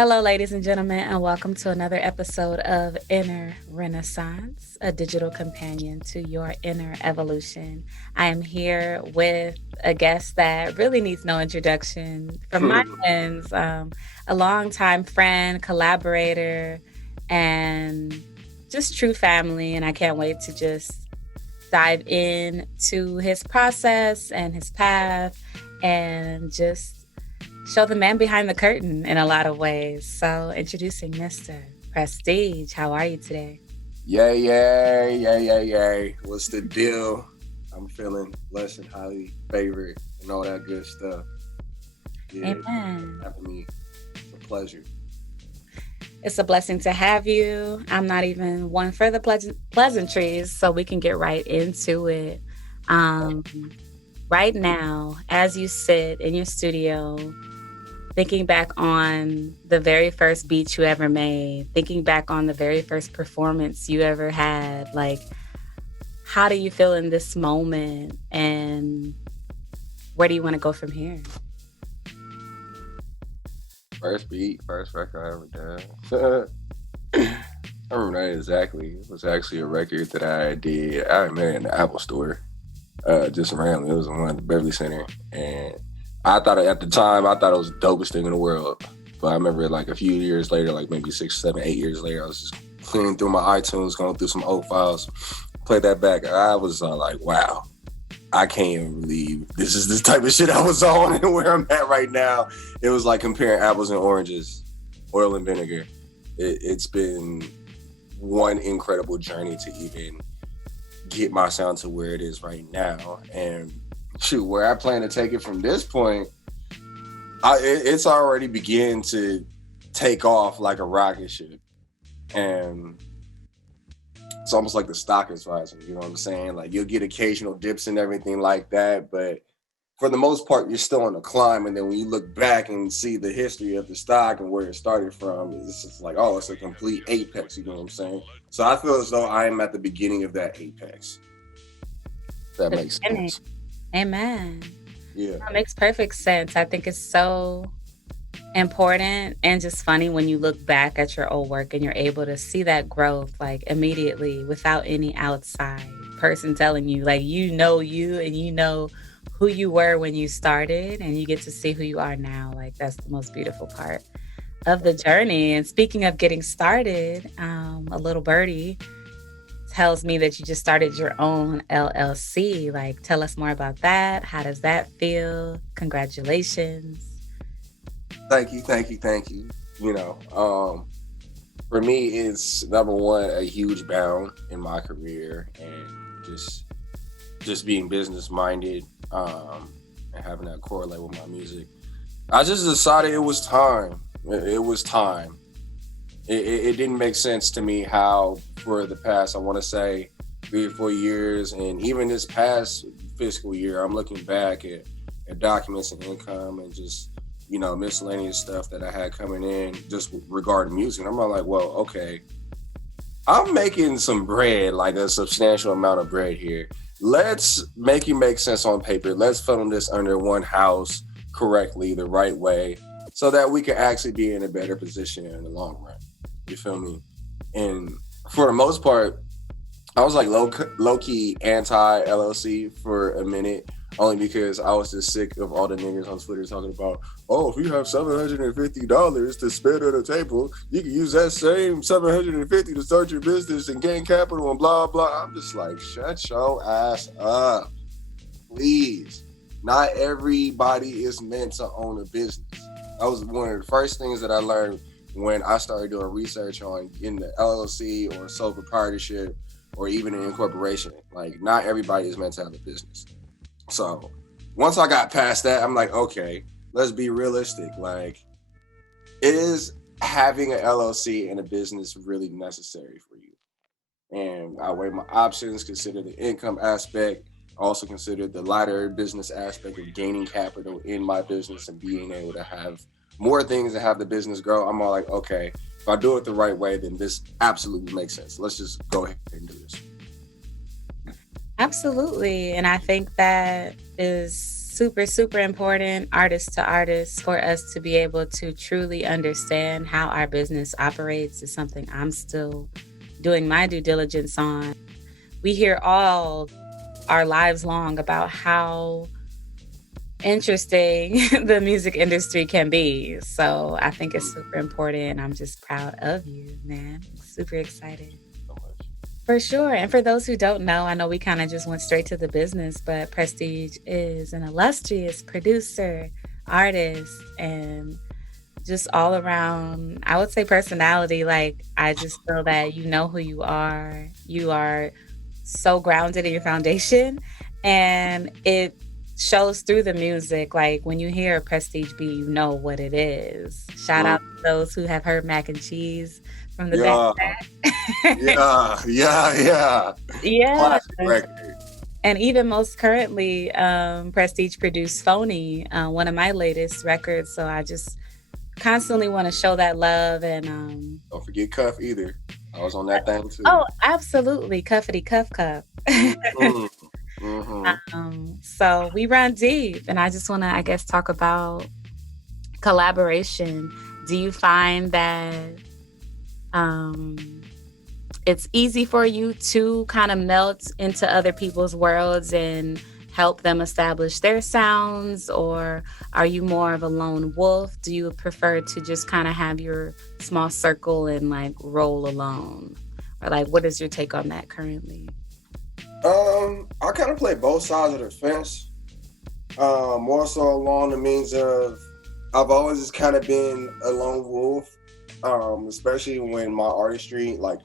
Hello, ladies and gentlemen, and welcome to another episode of Inner Renaissance, a digital companion to your inner evolution. I am here with a guest that really needs no introduction from my lens, a longtime friend, collaborator, and just true family. And I can't wait to just dive into his process and his path and just show the man behind the curtain in a lot of ways. So, introducing Mr. Prestige. How are you today? Yay, yay, yay, yay, yay. What's the deal? I'm feeling blessed and highly favored and all that good stuff. Yeah, Amen. having me. It's a pleasure. It's a blessing to have you. I'm not even one for the pleasantries, so we can get right into it. Right now, as you sit in your studio, thinking back on the very first beat you ever made, thinking back on the very first performance you ever had, like, how do you feel in this moment and where do you want to go from here? First beat, first record I ever done. I remember that exactly. It was actually a record that I did. I made in the Apple Store. Just randomly. It was in one at the Beverly Center. And I thought at the time, it was the dopest thing in the world. But I remember like a few years later, like maybe 6, 7, 8 years later, I was just cleaning through my iTunes, going through some old files, played that back. I was like, wow, I can't even believe this is this type of shit I was on and where I'm at right now. It was like comparing apples and oranges, oil and vinegar. It's been one incredible journey to even get my sound to where it is right now. And shoot, where I plan to take it from this point, it's already beginning to take off like a rocket ship. And it's almost like the stock is rising, you know what I'm saying? Like you'll get occasional dips and everything like that, but for the most part, you're still on the climb. And then when you look back and see the history of the stock and where it started from, it's just like, oh, it's a complete apex, you know what I'm saying? So I feel as though I am at the beginning of that apex. If that makes sense. Amen. Yeah. That makes perfect sense. I think it's so important and just funny when you look back at your old work and you're able to see that growth like immediately without any outside person telling you, like, you know you and you know who you were when you started and you get to see who you are now. Like, that's the most beautiful part of the journey. And speaking of getting started, a little birdie tells me that you just started your own LLC. Like, tell us more about that. How does that feel? Congratulations. Thank you. You know, for me, it's number one, a huge bound in my career and just being business minded and having that correlate with my music. I just decided it was time. It was time. It didn't make sense to me how for the past, I want to say 3 or 4 years, and even this past fiscal year, I'm looking back at documents and income and just, you know, miscellaneous stuff that I had coming in just regarding music. And I'm like, well, okay, I'm making some bread, like a substantial amount of bread here. Let's make it make sense on paper. Let's funnel this under one house correctly, the right way, so that we can actually be in a better position in the long run. You feel me? And for the most part, I was like low-key anti-LLC for a minute, only because I was just sick of all the niggas on Twitter talking about, oh, if you have $750 to spend at a table, you can use that same $750 to start your business and gain capital and blah, blah. I'm just like, shut your ass up, please. Not everybody is meant to own a business. That was one of the first things that I learned when I started doing research on in the LLC or sole proprietorship or even an incorporation. Like, not everybody is meant to have a business. So once I got past that, I'm like, okay, let's be realistic. Like, is having an LLC and a business really necessary for you? And I weigh my options, consider the income aspect, also consider the lighter business aspect of gaining capital in my business and being able to have more things and have the business grow. I'm all like, okay, if I do it the right way, then this absolutely makes sense. Let's just go ahead and do this. Absolutely. And I think that is super, super important, artist to artist, for us to be able to truly understand how our business operates is something I'm still doing my due diligence on. We hear all our lives long about how interesting the music industry can be. So I think it's super important. I'm just proud of you, man. Super excited. So much. For sure. And for those who don't know, I know we kind of just went straight to the business, but Prestige is an illustrious producer, artist, and just all around, I would say, personality. Like, I just feel that you know who you are. You are so grounded in your foundation, and it shows through the music. Like, when you hear a Prestige beat, you know what it is. Shout out to those who have heard Mac and Cheese from the Yeah, back. yeah. Yeah. Classic record. And even most currently, Prestige produced Phony, one of my latest records. So I just constantly want to show that love. And Don't forget Cuff either. I was on that thing too. oh, absolutely, Cuffity Cuff Cuff. So we run deep, and I just want to, I guess, talk about collaboration. Do you find that it's easy for you to kind of melt into other people's worlds and help them establish their sounds, or are you more of a lone wolf? Do you prefer to just kind of have your small circle and like roll alone? Or like, what is your take on that currently? I kind of play both sides of the fence. More so along the means of I've always just kind of been a lone wolf, especially when my artistry, like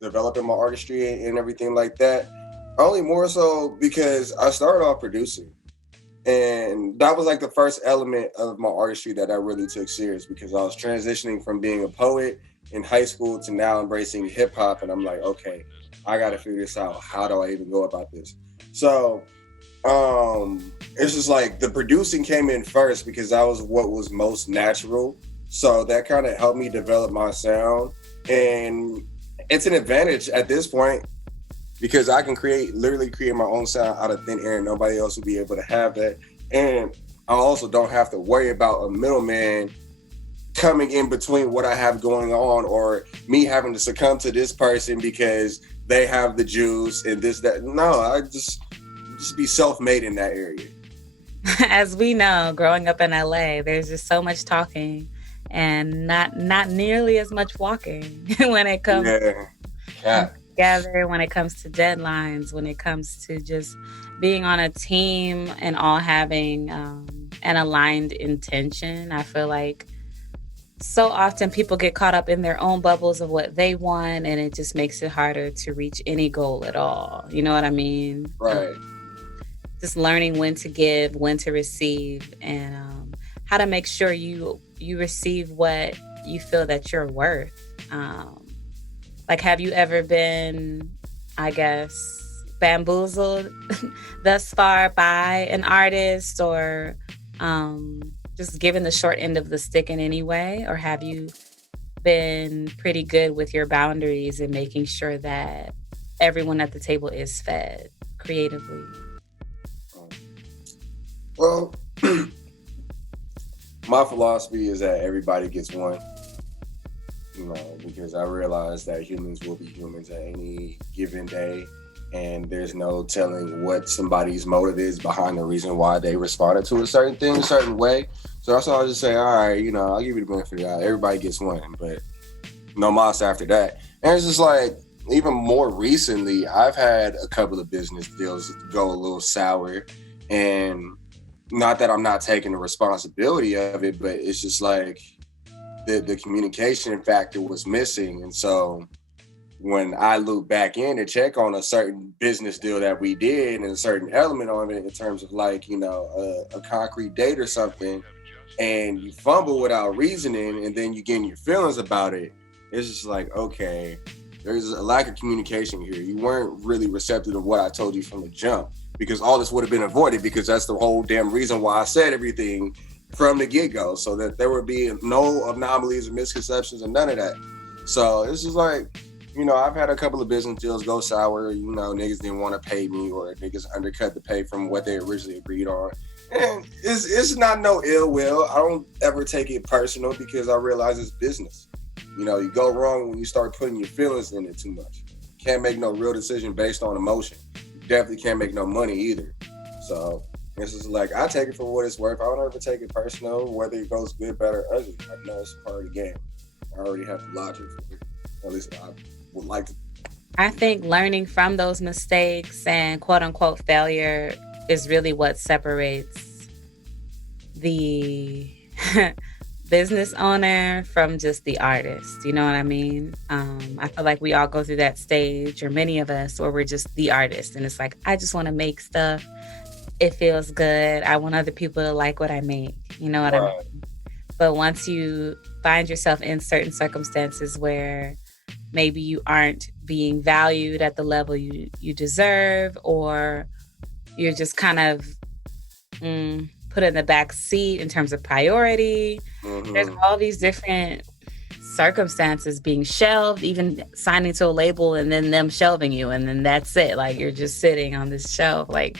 developing my artistry and everything like that. Only more so because I started off producing, and that was like the first element of my artistry that I really took serious, because I was transitioning from being a poet in high school to now embracing hip hop, and I'm like, okay, I got to figure this out. How do I even go about this? So it's just like the producing came in first because that was what was most natural. So that kind of helped me develop my sound, and it's an advantage at this point because I can literally create my own sound out of thin air, and nobody else will be able to have that. And I also don't have to worry about a middleman coming in between what I have going on, or me having to succumb to this person because they have the juice and this, that. No, I just be self-made in that area. As we know, growing up in LA, there's just so much talking and not nearly as much walking when it comes together, when it comes to deadlines, when it comes to just being on a team and all having an aligned intention. I feel like so often people get caught up in their own bubbles of what they want, and it just makes it harder to reach any goal at all. You know what I mean? Right. Just learning when to give, when to receive, and how to make sure you receive what you feel that you're worth. Like, have you ever been, I guess, bamboozled thus far by an artist, or just given the short end of the stick in any way? Or have you been pretty good with your boundaries and making sure that everyone at the table is fed creatively? Well, my philosophy is that everybody gets one, because I realize that humans will be humans at any given day, and there's no telling what somebody's motive is behind the reason why they responded to a certain thing a certain way. So that's why I just say, all right, I'll give you the benefit of the doubt. Everybody gets one, but no mas after that. And it's just like, even more recently, I've had a couple of business deals go a little sour, and not that I'm not taking the responsibility of it, but it's just like the communication factor was missing. And so when I look back in to check on a certain business deal that we did and a certain element of it in terms of like, a concrete date or something, and you fumble without reasoning and then you get in your feelings about it, it's just like, okay, there's a lack of communication here. You weren't really receptive to what I told you from the jump, because all this would have been avoided, because that's the whole damn reason why I said everything from the get-go, so that there would be no anomalies or misconceptions and none of that. So it's just like, I've had a couple of business deals go sour. Niggas didn't want to pay me, or niggas undercut the pay from what they originally agreed on. And it's not no ill will. I don't ever take it personal because I realize it's business. You know, you go wrong when you start putting your feelings in it too much. Can't make no real decision based on emotion. You definitely can't make no money either. So it's just like I take it for what it's worth. I don't ever take it personal, whether it goes good, bad, or ugly. I know it's part of the game. I already have the logic for it. At least I would like to. I think learning from those mistakes and quote unquote failure is really what separates the business owner from just the artist. You know what I mean? I feel like we all go through that stage, or many of us, where we're just the artist. And it's like, I just want to make stuff. It feels good. I want other people to like what I make. You know what I mean? But once you find yourself in certain circumstances where maybe you aren't being valued at the level you deserve, or you're just kind of put in the back seat in terms of priority. There's all these different circumstances, being shelved, even signing to a label and then them shelving you, and then that's it. Like you're just sitting on this shelf. Like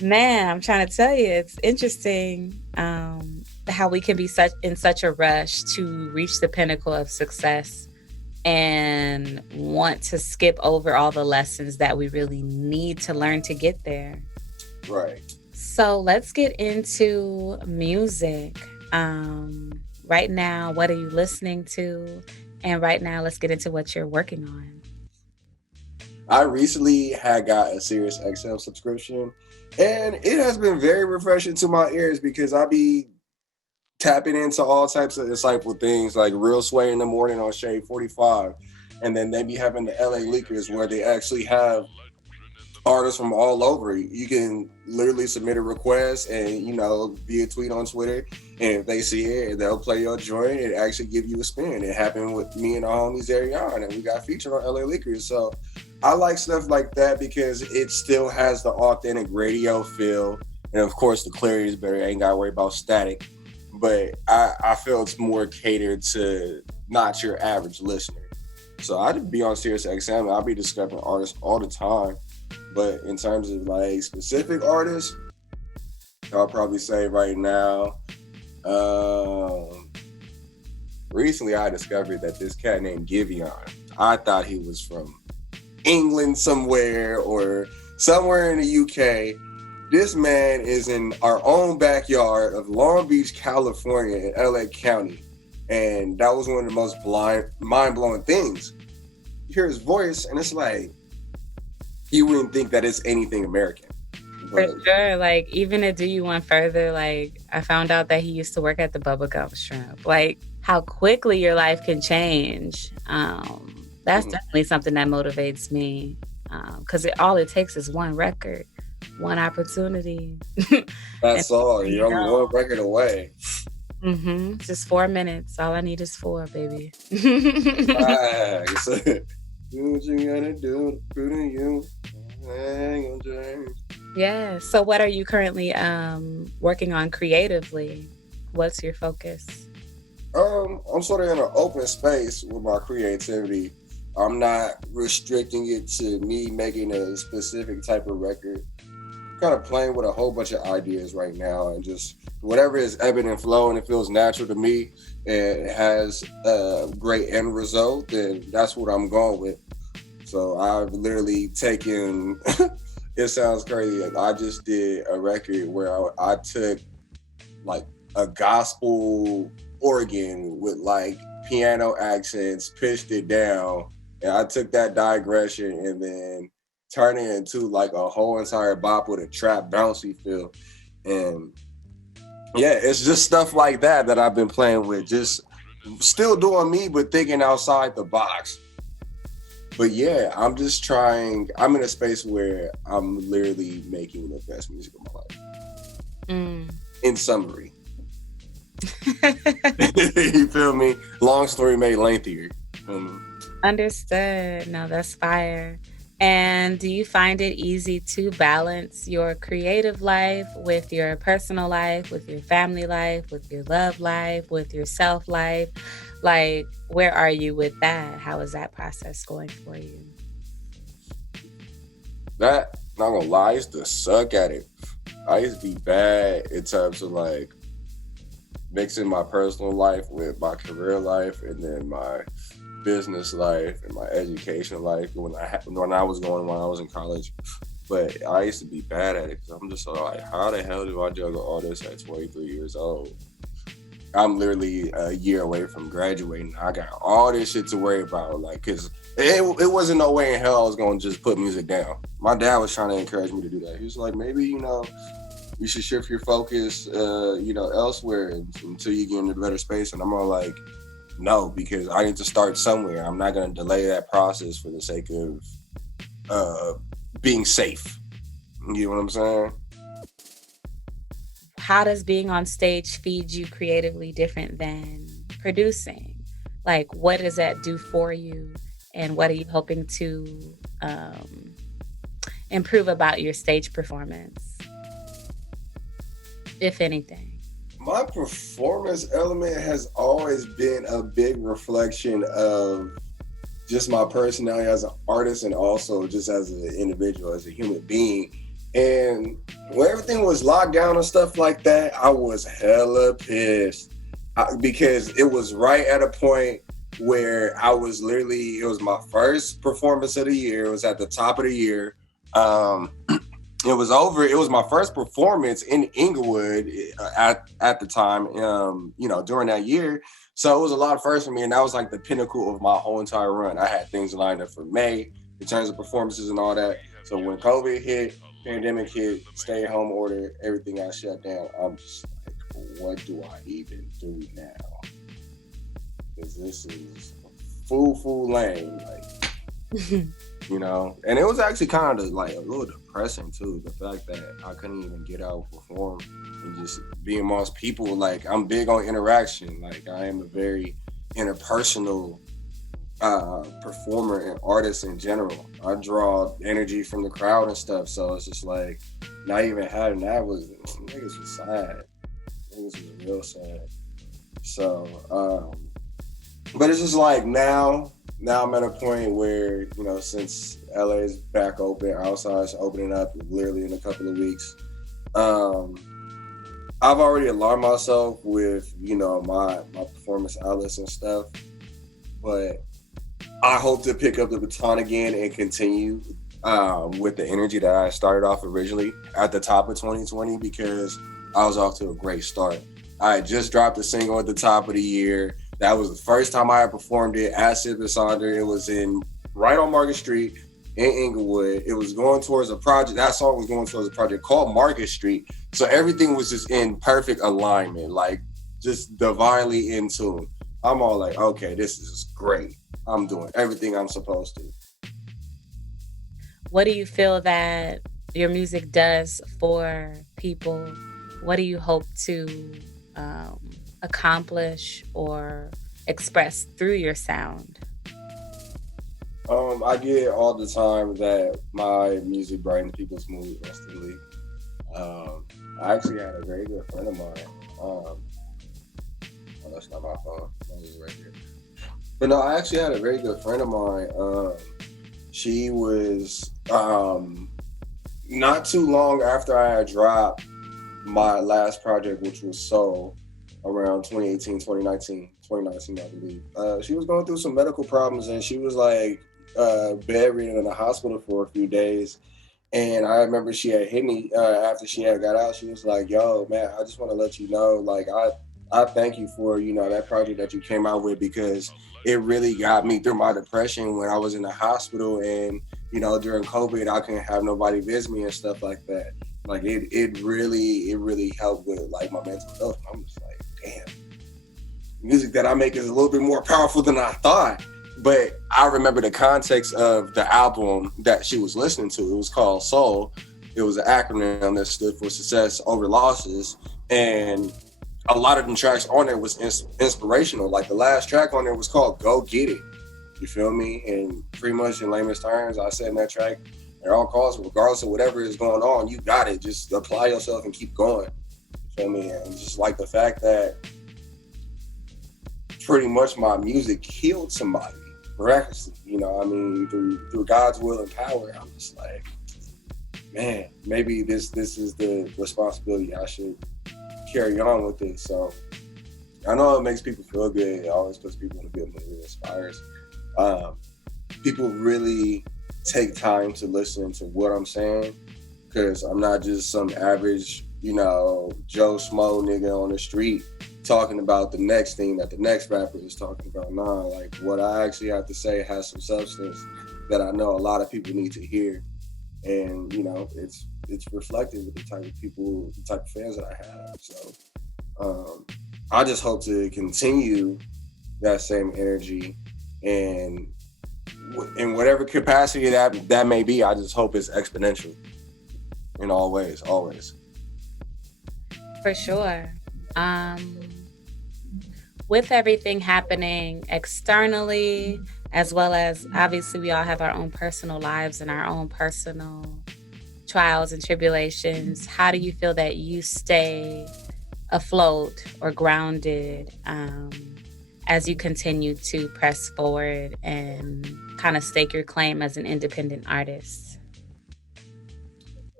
man, I'm trying to tell you, it's interesting how we can be in such a rush to reach the pinnacle of success and want to skip over all the lessons that we really need to learn to get there. Right. So let's get into music. Right now, what are you listening to? And right now, let's get into what you're working on. I recently had got a Sirius XM subscription, and it has been very refreshing to my ears because I be tapping into all types of insightful things, like Real Sway in the morning on Shade 45. And then they be having the LA Leakers where they actually have artists from all over. You can literally submit a request and, you know, via tweet on Twitter. And if they see it, they'll play your joint and actually give you a spin. It happened with me and our homies Ariana, and we got featured on LA Leakers. So I like stuff like that because it still has the authentic radio feel. And of course, the clarity is better. I ain't got to worry about static. But I feel it's more catered to not your average listener. So I'd be on Sirius XM. I'll be discovering artists all the time. But in terms of like specific artists, I'll probably say right now, recently I discovered that this cat named Giveon, I thought he was from England somewhere or somewhere in the UK. This man is in our own backyard of Long Beach, California, in LA County. And that was one of the most mind-blowing things. You hear his voice, and it's like, you wouldn't think that it's anything American. But for sure. Like, even to do you one further, like, I found out that he used to work at the Bubblegum Shrimp. Like, how quickly your life can change. That's definitely something that motivates me. Because all it takes is one record. One opportunity. That's all. You're only one record away. Just 4 minutes. All I need is 4, baby. Right. So, do what you gotta do to prove to you. Yeah. So what are you currently working on creatively? What's your focus? I'm sort of in an open space with my creativity. I'm not restricting it to me making a specific type of record. Kind of playing with a whole bunch of ideas right now, and just whatever is ebb and flow and it feels natural to me and it has a great end result, then that's what I'm going with. So I've literally taken it sounds crazy. I just did a record where I took like a gospel organ with like piano accents, pitched it down, and I took that digression and then turn it into like a whole entire bop with a trap bouncy feel. And yeah, it's just stuff like that I've been playing with, just still doing me, but thinking outside the box. But yeah, I'm just trying, I'm in a space where I'm literally making the best music of my life. In summary. You feel me? Long story made lengthier. Understood. No, that's fire. And do you find it easy to balance your creative life with your personal life, with your family life, with your love life, with your self life? Like, where are you with that? How is that process going for you? That, not gonna lie, I used to suck at it. I used to be bad in terms of like mixing my personal life with my career life, and then my business life and my education life when I was in college. But I used to be bad at it because I'm just like, how the hell do I juggle all this at 23 years old? I'm literally a year away from graduating. I got all this shit to worry about, like, cause it wasn't no way in hell I was gonna just put music down. My dad was trying to encourage me to do that. He was like, maybe you should shift your focus, elsewhere until you get into a better space. And I'm all like, no, because I need to start somewhere. I'm not gonna delay that process for the sake of being safe. You know what I'm saying? How does being on stage feed you creatively different than producing? Like, what does that do for you? And what are you hoping to improve about your stage performance, if anything? My performance element has always been a big reflection of just my personality as an artist and also just as an individual, as a human being. And when everything was locked down and stuff like that, I was hella pissed because it was right at a point where it was my first performance of the year. It was at the top of the year. It was my first performance in Inglewood at the time, during that year. So it was a lot of firsts for me, and that was like the pinnacle of my whole entire run. I had things lined up for May in terms of performances and all that. So when COVID hit, pandemic hit, stay-at-home order, everything got shut down, I'm just like, what do I even do now? Because this is full lame, like, And it was actually kind of like a little depressing too, the fact that I couldn't even get out and perform and just be amongst people. Like, I'm big on interaction. Like, I am a very interpersonal performer and artist in general. I draw energy from the crowd and stuff, so it's just like not even having that niggas was sad. Niggas was real sad. So, but it's just like now I'm at a point where, since LA is back open, outside's opening up literally in a couple of weeks. I've already alarmed myself with, my performance outlets and stuff, but I hope to pick up the baton again and continue with the energy that I started off originally at the top of 2020, because I was off to a great start. I had just dropped a single at the top of the year. That was the first time I had performed it at Sip and Sonder. It was right on Market Street in Inglewood. It was going towards a project. That song was going towards a project called Market Street. So everything was just in perfect alignment, like just divinely in tune. I'm all like, okay, this is great. I'm doing everything I'm supposed to. What do you feel that your music does for people? What do you hope to accomplish or express through your sound? I get all the time that my music brightens people's mood instantly. I actually had a very good friend of mine. Oh, that's not my phone. It's right here. But no, I actually had a very good friend of mine. She was not too long after I had dropped my last project, which was Soul, around 2018, 2019, I believe. She was going through some medical problems, and she was like bedridden in the hospital for a few days. And I remember she had hit me after she had got out. She was like, yo, man, I just want to let you know, like, I thank you for, that project that you came out with, because it really got me through my depression when I was in the hospital, and, during COVID, I couldn't have nobody visit me and stuff like that. Like, it really helped with, like, my mental health. I'm just like, damn, music that I make is a little bit more powerful than I thought. But I remember the context of the album that she was listening to. It was called Soul. It was an acronym that stood for Success Over Losses. And a lot of them tracks on there was inspirational. Like, the last track on there was called Go Get It. You feel me? And pretty much in layman's terms, I said in that track, at all costs, regardless of whatever is going on, you got it. Just apply yourself and keep going. You feel me? And just like the fact that pretty much my music healed somebody miraculously, through God's will and power. I'm just like, man, maybe this is the responsibility I should carry on with it. So I know it makes people feel good. It always puts people in a good mood. It inspires. Um, People really take time to listen to what I'm saying, because I'm not just some average, Joe Schmo nigga on the street talking about the next thing that the next rapper is talking about. Nah, like what I actually have to say has some substance that I know a lot of people need to hear, and it's reflective with the type of people, the type of fans that I have. So I just hope to continue that same energy, and in whatever capacity that may be, I just hope it's exponential in all ways, always. For sure. With everything happening externally, as well as obviously we all have our own personal lives and our own personal trials and tribulations, how do you feel that you stay afloat or grounded as you continue to press forward and kind of stake your claim as an independent artist?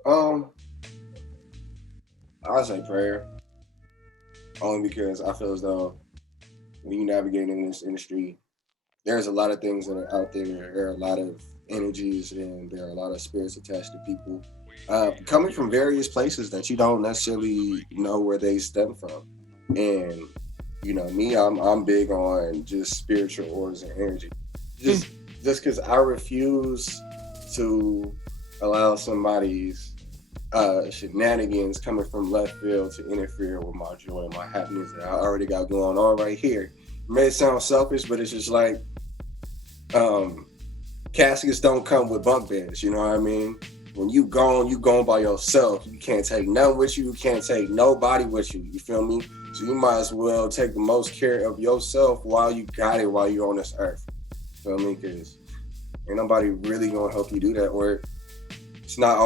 I say prayer, only because I feel as though when you navigate in this industry, there's a lot of things that are out there. There are a lot of energies, and there are a lot of spirits attached to people coming from various places that you don't necessarily know where they stem from. And me, I'm big on just spiritual orders and energy. Just because I refuse to allow somebody's shenanigans coming from left field to interfere with my joy and my happiness that I already got going on right here. It may sound selfish, but it's just like caskets don't come with bunk beds, you know what I mean? When you gone by yourself. You can't take none with you. You can't take nobody with you. You feel me? So you might as well take the most care of yourself while you got it, while you're on this earth. You feel me? Because ain't nobody really gonna help you do that work. It's not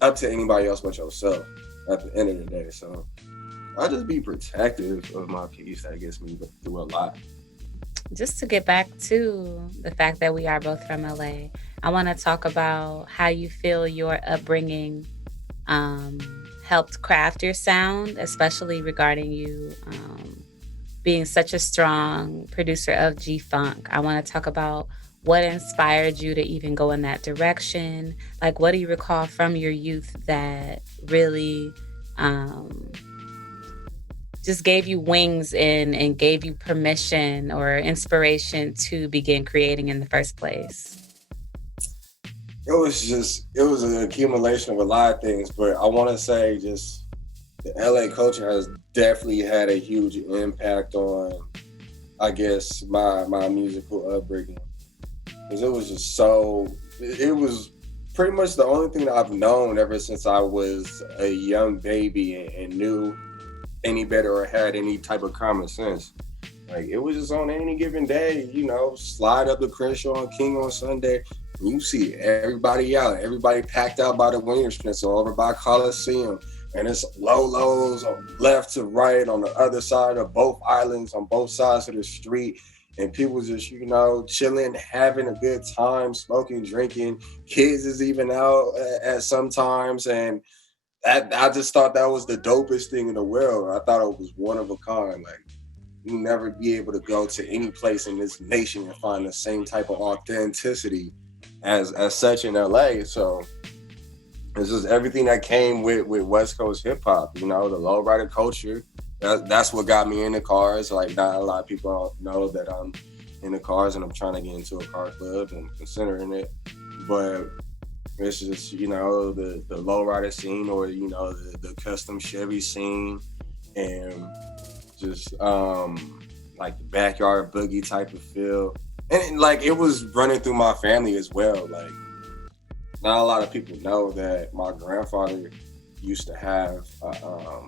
up to anybody else but yourself at the end of the day. So I just be protective of my peace. That gets me through a lot. Just to get back to the fact that we are both from LA, I want to talk about how you feel your upbringing helped craft your sound, especially regarding you being such a strong producer of G-Funk. I want to talk about what inspired you to even go in that direction. Like, what do you recall from your youth that really just gave you wings and gave you permission or inspiration to begin creating in the first place? It was an accumulation of a lot of things, but I want to say just the LA culture has definitely had a huge impact on, I guess, my musical upbringing. Because it was pretty much the only thing that I've known ever since I was a young baby and knew any better or had any type of common sense. Like, it was just on any given day, slide up the Crenshaw and King on Sunday, and you see everybody out, everybody packed out by the Wiener Schnitzel over by Coliseum, and it's lolos left to right on the other side of both islands, on both sides of the street, and people just, chilling, having a good time, smoking, drinking. Kids is even out at sometimes, and I just thought that was the dopest thing in the world. I thought it was one of a kind. Like, you'll never be able to go to any place in this nation and find the same type of authenticity as such in LA. So it's just everything that came with West Coast hip hop, the lowrider culture. That's what got me into cars. Like, not a lot of people know that I'm into cars and I'm trying to get into a car club and considering it. But it's just, the lowrider scene, or, the custom Chevy scene, and just like the backyard boogie type of feel. And like, it was running through my family as well. Like, not a lot of people know that my grandfather used to have a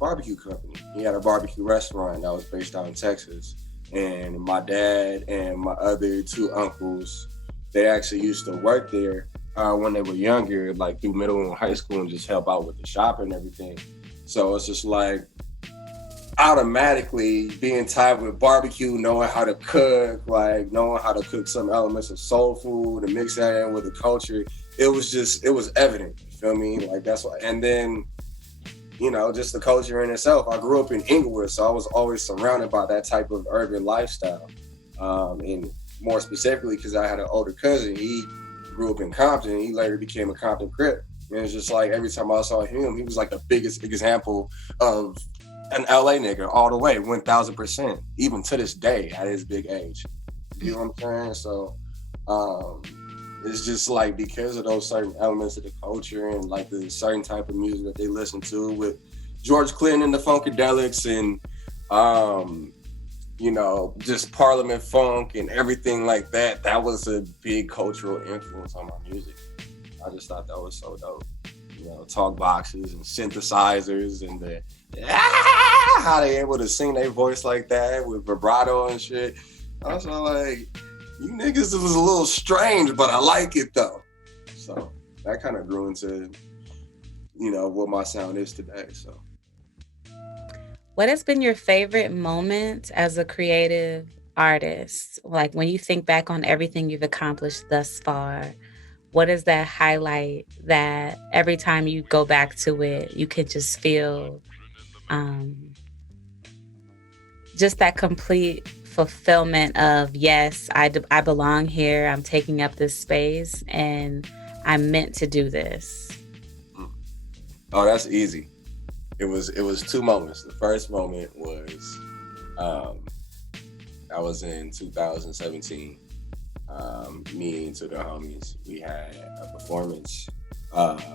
barbecue company. He had a barbecue restaurant that was based out in Texas. And my dad and my other two uncles, they actually used to work there when they were younger, like through middle and high school, and just help out with the shop and everything. So it's just like, automatically being tied with barbecue, knowing how to cook, like knowing how to cook some elements of soul food and mix that in with the culture, it was evident. You feel me? Like that's why. And then, just the culture in itself. I grew up in Inglewood, so I was always surrounded by that type of urban lifestyle. And more specifically, because I had an older cousin, he grew up in Compton. He later became a Compton Crip. And it's just like every time I saw him, he was like the biggest example of an LA nigga all the way, 1000%, even to this day at his big age. You know what I'm saying? So it's just like because of those certain elements of the culture and like the certain type of music that they listen to with George Clinton and the Funkadelics and just Parliament funk and everything like that. That was a big cultural influence on my music. I just thought that was so dope. Talk boxes and synthesizers and how they able to sing their voice like that with vibrato and shit. I was like, you niggas was a little strange, but I like it though. So that kind of grew into, what my sound is today. So. What has been your favorite moment as a creative artist? Like when you think back on everything you've accomplished thus far, what is that highlight that every time you go back to it, you can just feel just that complete fulfillment of, yes, I belong here. I'm taking up this space and I'm meant to do this. Oh, that's easy. It was two moments. The first moment was I was in 2017. Me and two of the homies, we had a performance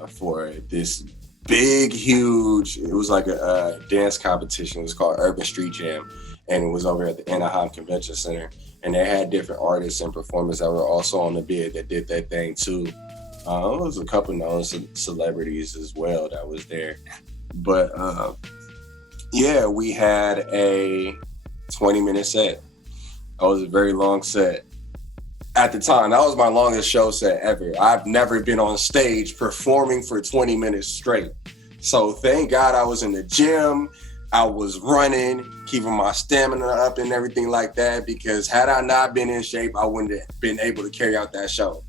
for this big, huge, it was like a dance competition. It was called Urban Street Jam. And it was over at the Anaheim Convention Center. And they had different artists and performers that were also on the bid that did that thing too. There was a couple known celebrities as well that was there. But we had a 20-minute set. That was a very long set. At the time, that was my longest show set ever. I've never been on stage performing for 20 minutes straight. So thank God I was in the gym. I was running, keeping my stamina up and everything like that, because had I not been in shape, I wouldn't have been able to carry out that show.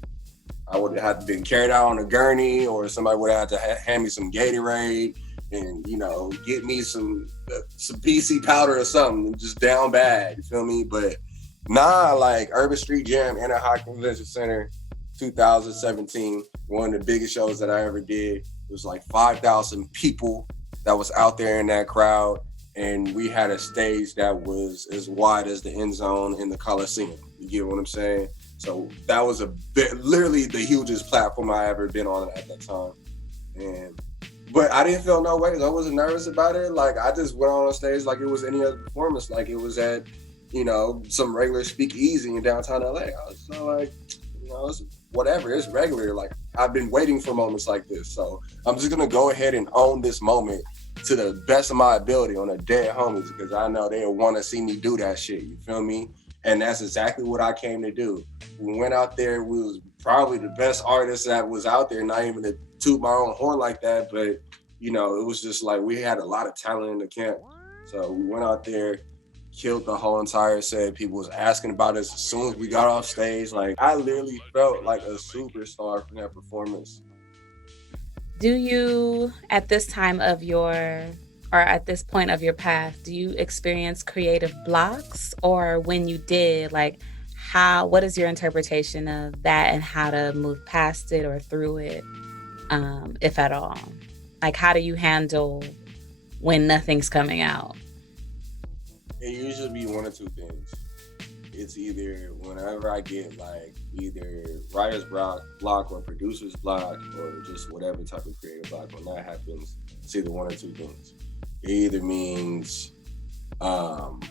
I would have had to been carried out on a gurney, or somebody would have had to hand me some Gatorade and, get me some PC powder or something, just down bad, you feel me? But nah, like Urban Street Jam, Anaheim Convention Center, 2017, one of the biggest shows that I ever did. It was like 5,000 people that was out there in that crowd, and we had a stage that was as wide as the end zone in the Coliseum. You get what I'm saying? So that was literally the hugest platform I ever been on at that time. But I didn't feel no ways. I wasn't nervous about it. Like I just went on stage like it was any other performance, like it was at, some regular speakeasy in downtown LA. I was so like, it's whatever, it's regular. Like I've been waiting for moments like this. So I'm just gonna go ahead and own this moment to the best of my ability on the dead homies, because I know they'll want to see me do that shit. You feel me? And that's exactly what I came to do. We went out there, we was probably the best artist that was out there, not even to toot my own horn like that, but it was just like we had a lot of talent in the camp. So we went out there, killed the whole entire set. People was asking about us as soon as we got off stage. Like I literally felt like a superstar from that performance. Do you, at this time of at this point of your path, do you experience creative blocks? Or when you did, like what is your interpretation of that and how to move past it or through it, if at all? Like how do you handle when nothing's coming out? It usually be one or two things. It's either whenever I get like either writer's block or producer's block or just whatever type of creative block, when that happens, it's either one or two things. It either means, dang,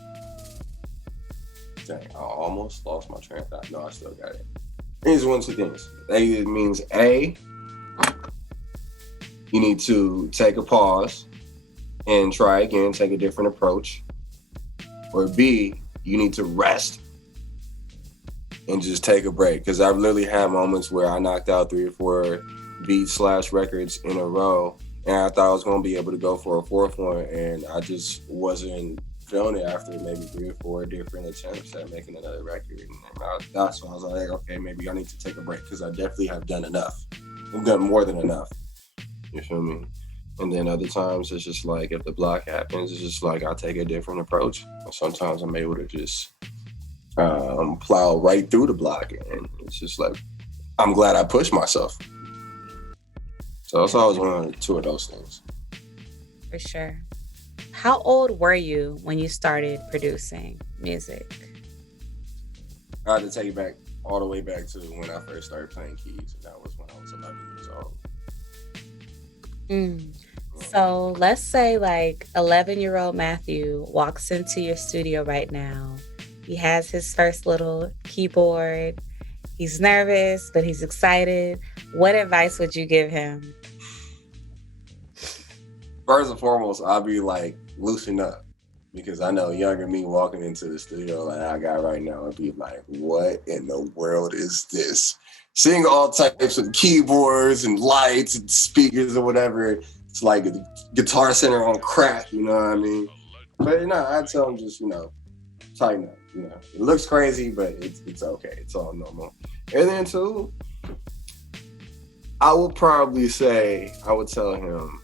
I almost lost my train of thought. No, I still got it. It's one or two things. That either means A, you need to take a pause and try again, take a different approach. Or B, you need to rest and just take a break. Because I've literally had moments where I knocked out 3 or 4 beats / records in a row, and I thought I was going to be able to go for a fourth one, and I just wasn't feeling it after maybe 3 or 4 different attempts at making another record. And that's when I was like, okay, maybe I need to take a break, because I definitely have done enough. I've done more than enough. You feel me? And then other times it's just like if the block happens, it's just like I take a different approach. And sometimes I'm able to just plow right through the block, and it's just like I'm glad I pushed myself. So it's always one or two of those things. For sure. How old were you when you started producing music? I had to take it back all the way back to when I first started playing keys, and that was when I was 11 years old. So let's say like 11-year-old Matthew walks into your studio right now. He has his first little keyboard. He's nervous, but he's excited. What advice would you give him? First and foremost, I'll be like, loosen up. Because I know younger me walking into the studio like I got right now and be like, what in the world is this? Seeing all types of keyboards and lights and speakers or whatever. It's like a Guitar Center on crack, you know what I mean? But I tell them just, tighten up. It looks crazy, but it's okay. It's all normal. And then too, I would tell him,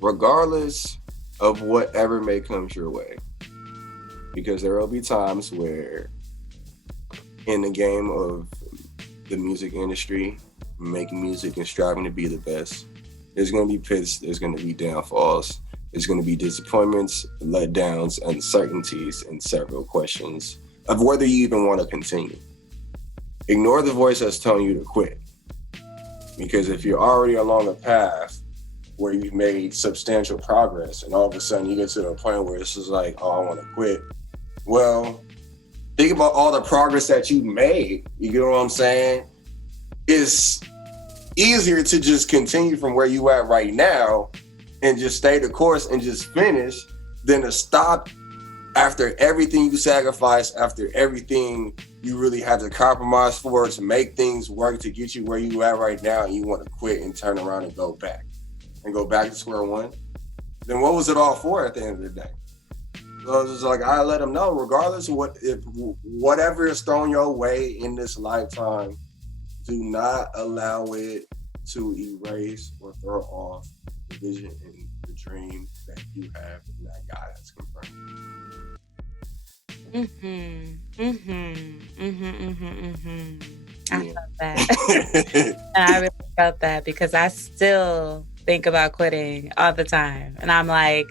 regardless of whatever may come your way, because there will be times where in the game of the music industry, making music and striving to be the best, there's going to be pits, there's going to be downfalls, there's going to be disappointments, letdowns, uncertainties, and several questions of whether you even want to continue. Ignore the voice that's telling you to quit, because if you're already along a path where you've made substantial progress and all of a sudden you get to the point where it's just like, oh, I want to quit. Well, think about all the progress that you made. You get what I'm saying? It's easier to just continue from where you at right now and just stay the course and just finish than to stop after everything you sacrificed, after everything you really had to compromise for to make things work to get you where you at right now, and you want to quit and turn around and go back to square one. Then what was it all for at the end of the day? So it's just like, I let them know, regardless of whatever is thrown your way in this lifetime, do not allow it to erase or throw off the vision and the dream that you have and that God has confirmed. I felt that. I really felt that because I still think about quitting all the time. And I'm like,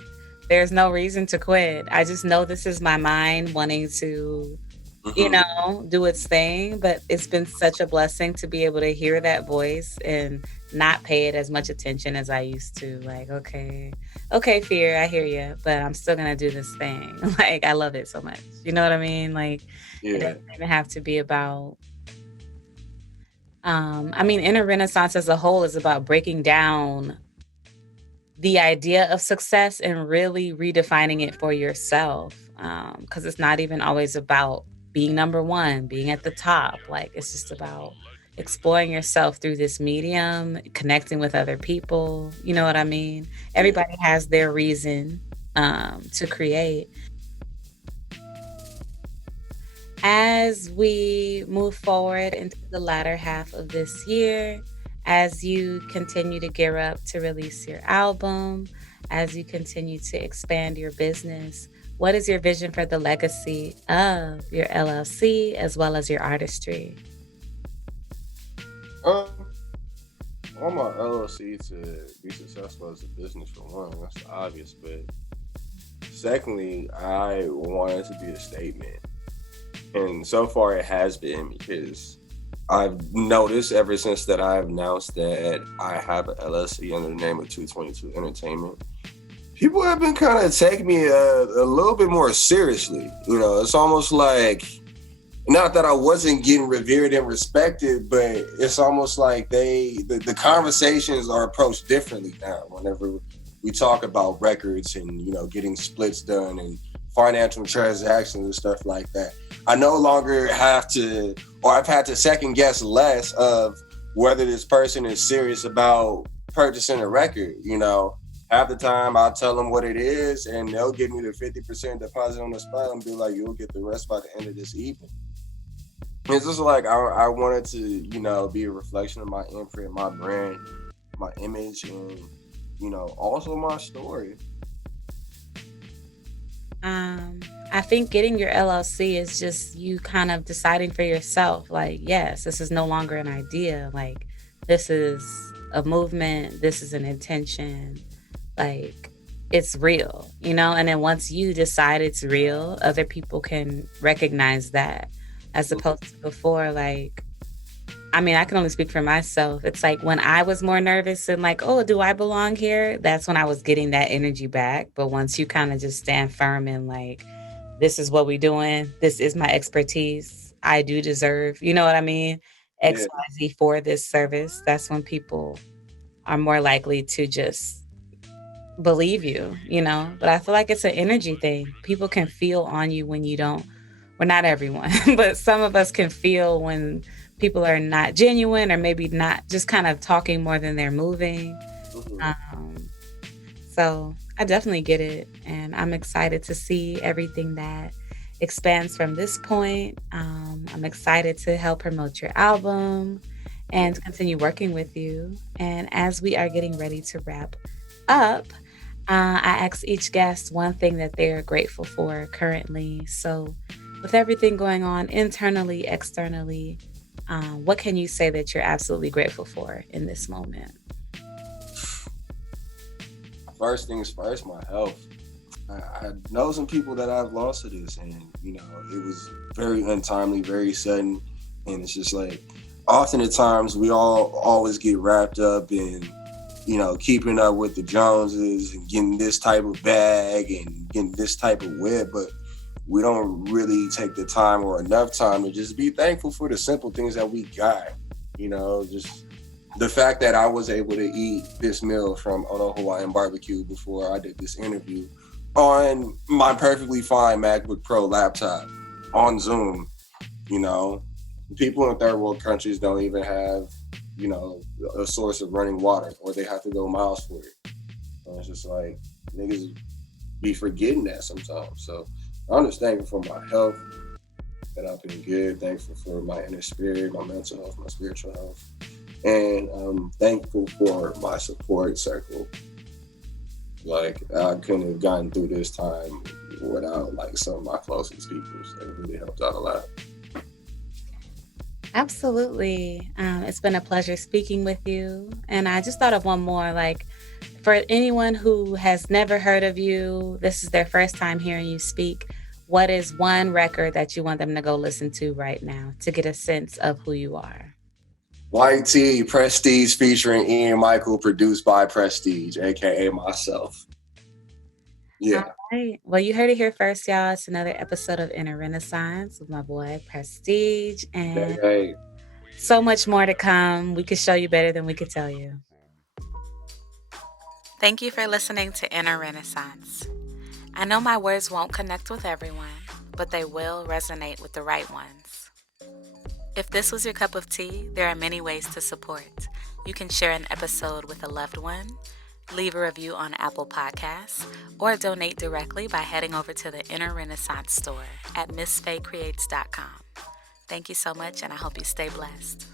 there's no reason to quit. I just know this is my mind wanting to, do its thing. But it's been such a blessing to be able to hear that voice and not pay it as much attention as I used to. Like, okay, fear, I hear you, but I'm still going to do this thing. Like, I love it so much. You know what I mean? Like, It doesn't even have to be about, Inner Renaissance as a whole is about breaking down the idea of success and really redefining it for yourself. Because it's not even always about being number one, being at the top. Like, it's just about exploring yourself through this medium, connecting with other people. You know what I mean? Everybody has their reason to create. As we move forward into the latter half of this year, as you continue to gear up to release your album, as you continue to expand your business, what is your vision for the legacy of your LLC as well as your artistry? I want my LLC to be successful as a business, for one. That's obvious. But secondly, I want it to be a statement. And so far it has been, because I've noticed ever since that I've announced that I have an LLC under the name of 222 Entertainment, people have been kind of taking me a little bit more seriously. It's almost like, not that I wasn't getting revered and respected, but it's almost like the conversations are approached differently now whenever we talk about records and, getting splits done and financial transactions and stuff like that. I no longer have to, or I've had to second guess less of whether this person is serious about purchasing a record. Half the time I'll tell them what it is and they'll give me the 50% deposit on the spot and be like, you'll get the rest by the end of this evening. It's just like I wanted to, be a reflection of my imprint, my brand, my image, and also my story. Um, I think getting your LLC is just you kind of deciding for yourself, like, yes, this is no longer an idea. Like, this is a movement, this is an intention. Like, it's real, you know? And then once you decide it's real, other people can recognize that as Mhm. opposed to before, like, I mean, I can only speak for myself. It's like when I was more nervous and like, "Oh, do I belong here?" That's when I was getting that energy back. But once you kind of just stand firm and like, "This is what we doing. This is my expertise. I do deserve," you know what I mean? Yeah, XYZ for this service. That's when people are more likely to just believe you, you know? But I feel like it's an energy thing. People can feel on you when you don't, well, not everyone, but some of us can feel when people are not genuine or maybe not just kind of talking more than they're moving. hmm Um, so I definitely get it. And I'm excited to see everything that expands from this point. I'm excited to help promote your album and continue working with you. And as we are getting ready to wrap up, I ask each guest one thing that they're grateful for currently. So, with everything going on internally, externally, what can you say that you're absolutely grateful for in this moment? First things first, my health. I know some people that I've lost to this, and it was very untimely, very sudden, and it's just like, often at times we all always get wrapped up in keeping up with the Joneses and getting this type of bag and getting this type of whip, but we don't really take the time or enough time to just be thankful for the simple things that we got. Just the fact that I was able to eat this meal from Ono Hawaiian Barbecue before I did this interview on my perfectly fine MacBook Pro laptop on Zoom. You know, people in third world countries don't even have, you know, a source of running water, or they have to go miles for it. So it's just like niggas be forgetting that sometimes. So I'm just thankful for my health, that I've been good. Thankful for my inner spirit, my mental health, my spiritual health, and I'm thankful for my support circle. Like I couldn't have gotten through this time without like some of my closest people. So it really helped out a lot. Absolutely. It's been a pleasure speaking with you. And I just thought of one more like, for anyone who has never heard of you, this is their first time hearing you speak. What is one record that you want them to go listen to right now to get a sense of who you are? White Tea Prestige featuring Ian Michael, produced by Prestige, aka myself. All Yeah. right. Well, you heard it here first, y'all. It's another episode of Inner Renaissance with my boy Prestige, Hey, and hey. so much more to come. We could show you better than we could tell you. Thank you for listening to Inner Renaissance. I know my words won't connect with everyone, but they will resonate with the right ones. If this was your cup of tea, there are many ways to support. You can share an episode with a loved one, leave a review on Apple Podcasts, or donate directly by heading over to the Inner Renaissance store at MissFayCreates.com. Thank you so much, and I hope you stay blessed.